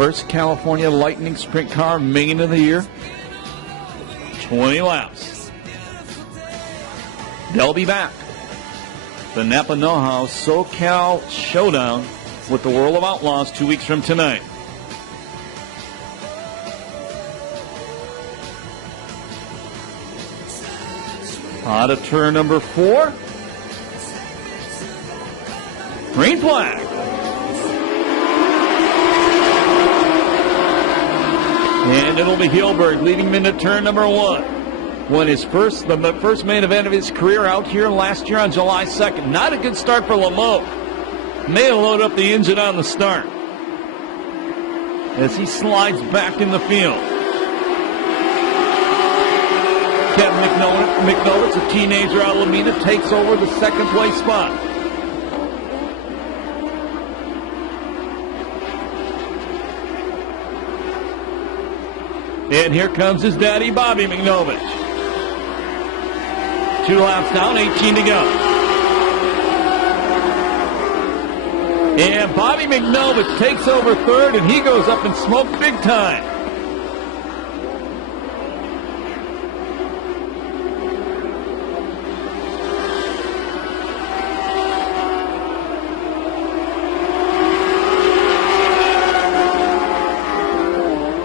First California Lightning Sprint Car main of the year. 20 laps. They'll be back. The Napa Know-How SoCal Showdown with the World of Outlaws 2 weeks from tonight. On to turn number 4. Green flag. And it'll be Hilberg leading him into turn number 1. Won his the first main event of his career out here last year on July 2nd. Not a good start for Lameau. May have loaded up the engine on the start as he slides back in the field. Kevin McNovitz, a teenager out of Lamina, takes over the second place spot. And here comes his daddy, Bobby McNovitz. 2 laps down, 18 to go. And Bobby McNovitz takes over third, and he goes up in smoke big time.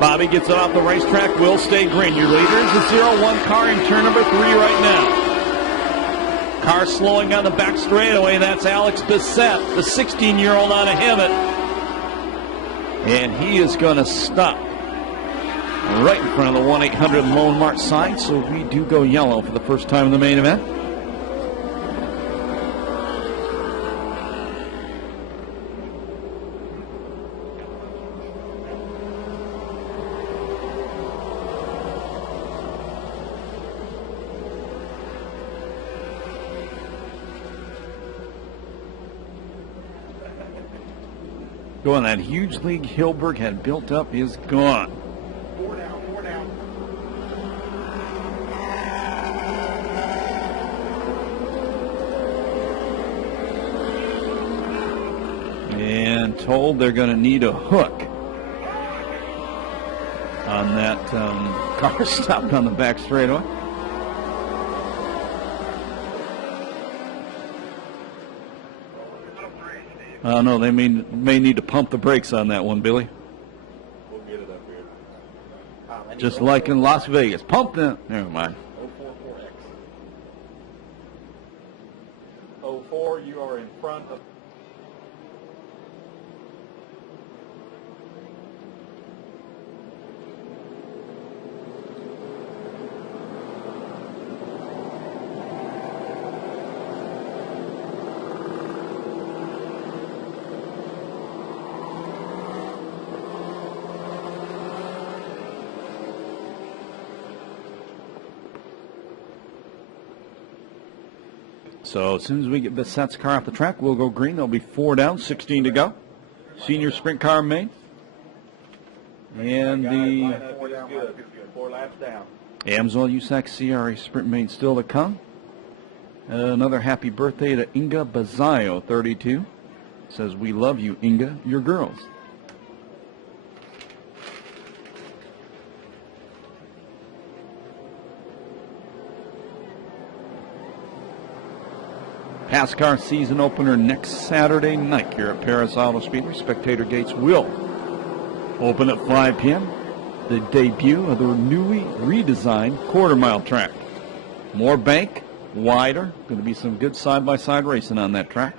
Bobby gets it off the racetrack, will stay green. Your leader is the 0-1 car in turn number 3 right now. Car slowing on the back straightaway. That's Alex Bissett, the 16-year-old out of Hemet. And he is going to stop right in front of the 1-800 Lone March sign. So we do go yellow for the first time in the main event. Going, that huge lead Hilberg had built up is gone. 4 down, 4 down. And told they're going to need a hook on that car stopped on the back straightaway. No, they may need to pump the brakes on that one, Billy. We'll get it up here. Just like in Las Vegas. Pump them. Never mind. 044X. 04, you are in front of... So as soon as we get Bissett's car off the track, we'll go green. There'll be 4 down, 16 to go. Senior sprint car main. And the 4 laps down. Amsoil USAC CRA sprint main still to come. Another happy birthday to Inga Bazayo, 32. Says, we love you, Inga, your girls. NASCAR season opener next Saturday night here at Perris Auto Speedway. Spectator gates will open at 5 p.m. The debut of the newly redesigned quarter-mile track. More bank, wider. Going to be some good side-by-side racing on that track.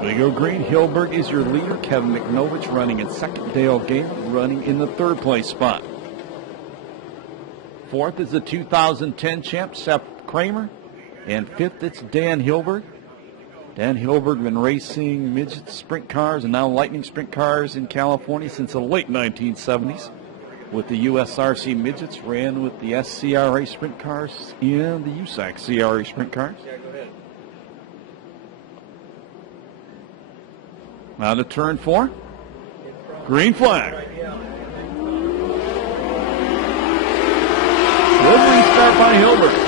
We go green. Hilberg is your leader. Kevin McNovitz running in second. Dale Gale running in the 3rd place spot. 4th is the 2010 champ, Seth Kramer. And 5th, it's Dan Hilberg. Dan Hilberg been racing midget sprint cars and now lightning sprint cars in California since the late 1970s. With the USRC midgets, ran with the SCRA sprint cars and the USAC CRA sprint cars. Yeah, go ahead. Now to turn 4. Green flag. Good restart by Hilberg.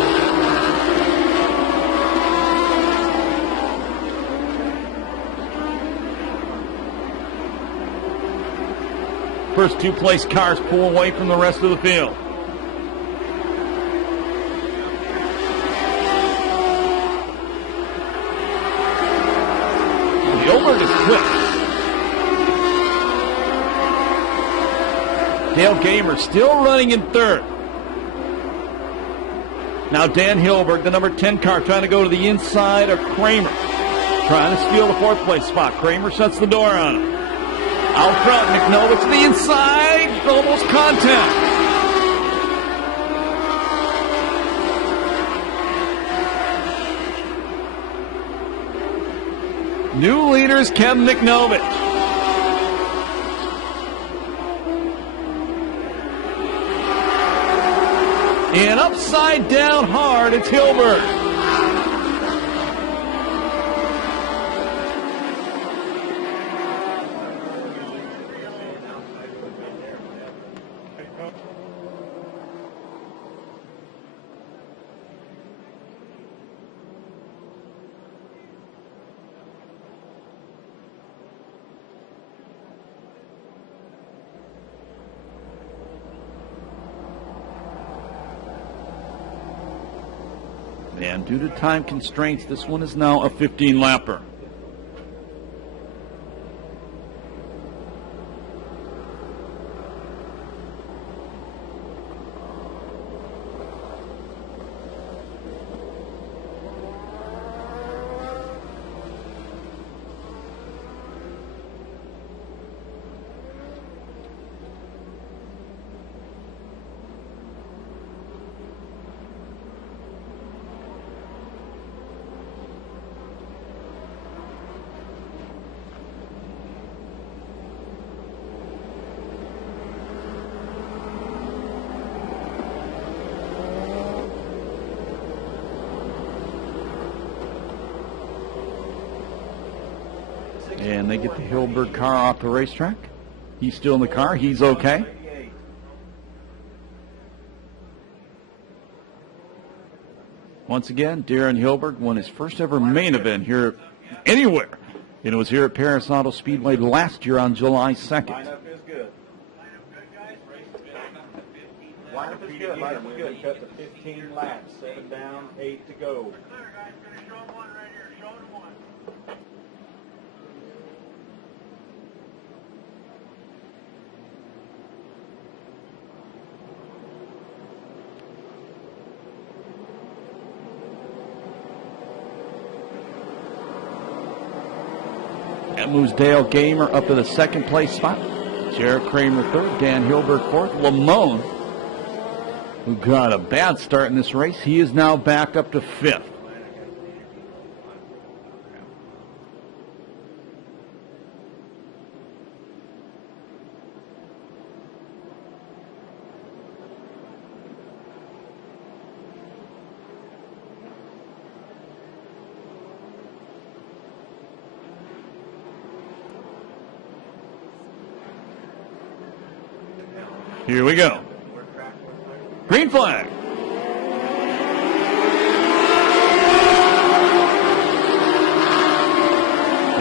First 2 place cars pull away from the rest of the field. Hilberg is quick. Dale Gamer still running in 3rd. Now Dan Hilberg, the number 10 car, trying to go to the inside of Kramer. Trying to steal the 4th place spot. Kramer shuts the door on him. Out front, McNovich to the inside. Almost contact. New leaders, Kevin McNovich. And upside down hard, it's Hilberg. And due to time constraints, this one is now a 15-lapper. And they get the Hilberg car off the racetrack. He's still in the car. He's okay. Once again, Darren Hilberg won his first ever main event here anywhere. And it was here at Perris Auto Speedway last year on July 2nd. Lineup is good. Lineup is good. Lineup is good. Cut to 15 laps. 7 down, 8 to go. That moves Dale Gamer up to the 2nd place spot. Jared Kramer 3rd, Dan Hilberg 4th. Lamone, who got a bad start in this race, he is now back up to 5th. Here we go. Green flag.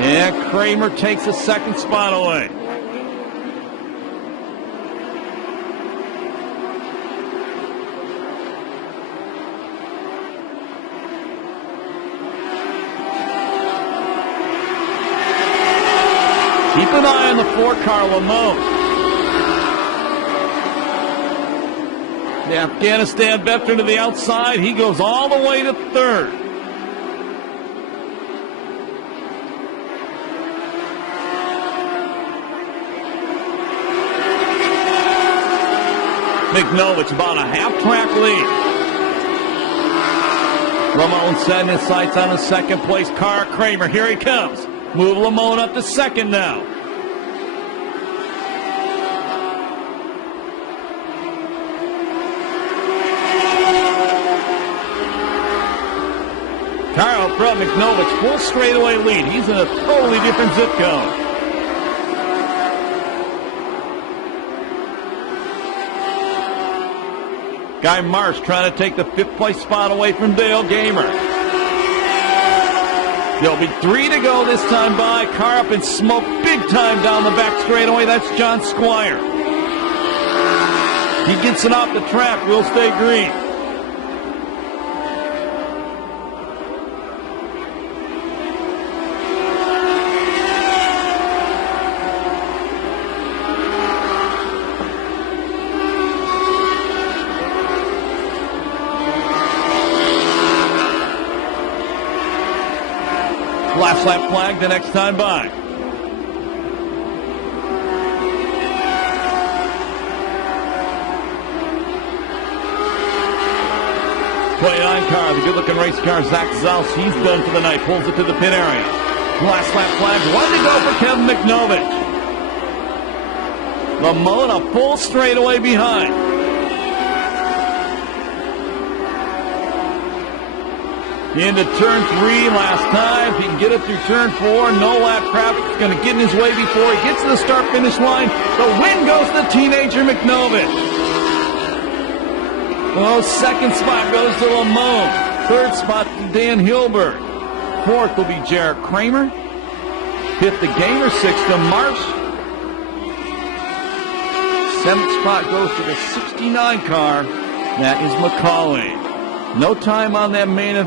And Kramer takes the 2nd spot away. Keep an eye on the 4-car Lamone. The Afghanistan veteran to the outside. He goes all the way to 3rd. McNovich about a half-track lead. Lamone setting his sights on a second place car. Kramer, here he comes. Move Lamone up to second now. Car out front, McNovich, full straightaway lead. He's in a totally different zip code. Guy Marsh trying to take the 5th place spot away from Dale Gamer. There'll be 3 to go this time by. Car up in smoke big time down the back straightaway. That's John Squire. He gets it off the track. We'll stay green. Last lap flag the next time by. '29 car, the good-looking race car, Zach Zaus. He's done for the night. Pulls it to the pit area. Last lap flag. 1 to go for Kevin McNovich. Lamone a full straightaway behind. Into turn 3 last time. If he can get it through turn 4, no lap traffic is going to get in his way before he gets to the start-finish line. The win goes to teenager McNovich. Well, second spot goes to Lamone. Third spot to Dan Hilbert. Fourth will be Jared Kramer. Fifth to Gamer. Sixth to Marsh. Seventh spot goes to the 69 car. That is McCauley. No time on that main event.